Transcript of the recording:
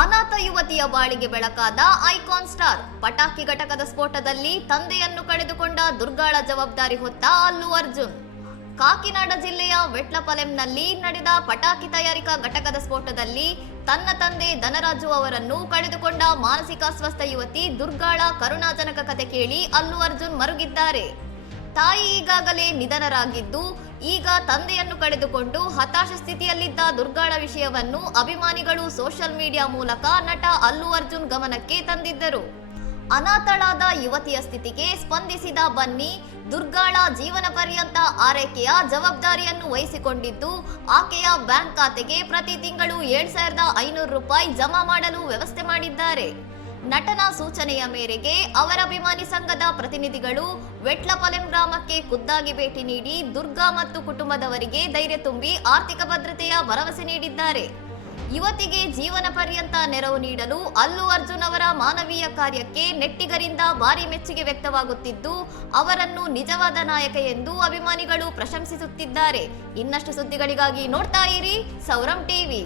ಅನಾಥ ಯುವತಿಯ ಬಾಳಿಗೆ ಬೆಳಕಾದ ಐಕಾನ್ ಸ್ಟಾರ್. ಪಟಾಕಿ ಘಟಕದ ಸ್ಫೋಟದಲ್ಲಿ ತಂದೆಯನ್ನು ಕಳೆದುಕೊಂಡ ದುರ್ಗಾಳ ಜವಾಬ್ದಾರಿ ಹೊತ್ತ ಅಲ್ಲು ಅರ್ಜುನ್. ಕಾಕಿನಾಡ ಜಿಲ್ಲೆಯ ವೆಟ್ಲಪಲೆಂನಲ್ಲಿ ನಡೆದ ಪಟಾಕಿ ತಯಾರಿಕಾ ಘಟಕದ ಸ್ಫೋಟದಲ್ಲಿ ತನ್ನ ತಂದೆ ಧನರಾಜು ಅವರನ್ನು ಕಳೆದುಕೊಂಡ ಮಾನಸಿಕ ಅಸ್ವಸ್ಥ ಯುವತಿ ದುರ್ಗಾಳ ಕರುಣಾಜನಕ ಕತೆ ಕೇಳಿ ಅಲ್ಲು ಅರ್ಜುನ್ ಮರುಗಿದ್ದಾರೆ. ತಾಯಿ ಈಗಾಗಲೇ ನಿಧನರಾಗಿದ್ದು, ಈಗ ತಂದೆಯನ್ನು ಕಳೆದುಕೊಂಡು ಹತಾಶ ಸ್ಥಿತಿಯಲ್ಲಿದ್ದ ದುರ್ಗಾಳ ವಿಷಯವನ್ನು ಅಭಿಮಾನಿಗಳು ಸೋಷಿಯಲ್ ಮೀಡಿಯಾ ಮೂಲಕ ನಟ ಅಲ್ಲು ಅರ್ಜುನ್ ಗಮನಕ್ಕೆ ತಂದಿದ್ದರು. ಅನಾಥಳಾದ ಯುವತಿಯ ಸ್ಥಿತಿಗೆ ಸ್ಪಂದಿಸಿದ ಬನ್ನಿ ದುರ್ಗಾಳ ಜೀವನ ಪರ್ಯಂತ ಆರೈಕೆಯ ಜವಾಬ್ದಾರಿಯನ್ನು ವಹಿಸಿಕೊಂಡಿದ್ದು, ಆಕೆಯ ಬ್ಯಾಂಕ್ ಖಾತೆಗೆ ಪ್ರತಿ ತಿಂಗಳು 7,500 ರೂಪಾಯಿ ಜಮಾ ಮಾಡಲು ವ್ಯವಸ್ಥೆ ಮಾಡಿದ್ದಾರೆ. ನಟನ ಸೂಚನೆಯ ಮೇರೆಗೆ ಅವರ ಅಭಿಮಾನಿ ಸಂಘದ ಪ್ರತಿನಿಧಿಗಳು ವೆಟ್ಲಪಲೆಂ ಗ್ರಾಮಕ್ಕೆ ಖುದ್ದಾಗಿ ಭೇಟಿ ನೀಡಿ ದುರ್ಗಾ ಮತ್ತು ಕುಟುಂಬದವರಿಗೆ ಧೈರ್ಯ ತುಂಬಿ ಆರ್ಥಿಕ ಭದ್ರತೆಯ ಭರವಸೆ ನೀಡಿದ್ದಾರೆ. ಯುವತಿಗೆ ಜೀವನ ಪರ್ಯಂತ ನೆರವು ನೀಡಲು ಅಲ್ಲು ಅರ್ಜುನ್ ಅವರ ಮಾನವೀಯ ಕಾರ್ಯಕ್ಕೆ ನೆಟ್ಟಿಗರಿಂದ ಭಾರಿ ಮೆಚ್ಚುಗೆ ವ್ಯಕ್ತವಾಗುತ್ತಿದ್ದು, ಅವರನ್ನು ನಿಜವಾದ ನಾಯಕ ಎಂದು ಅಭಿಮಾನಿಗಳು ಪ್ರಶಂಸಿಸುತ್ತಿದ್ದಾರೆ. ಇನ್ನಷ್ಟು ಸುದ್ದಿಗಳಿಗಾಗಿ ನೋಡ್ತಾ ಇರಿ ಸೌರಂ ಟಿವಿ.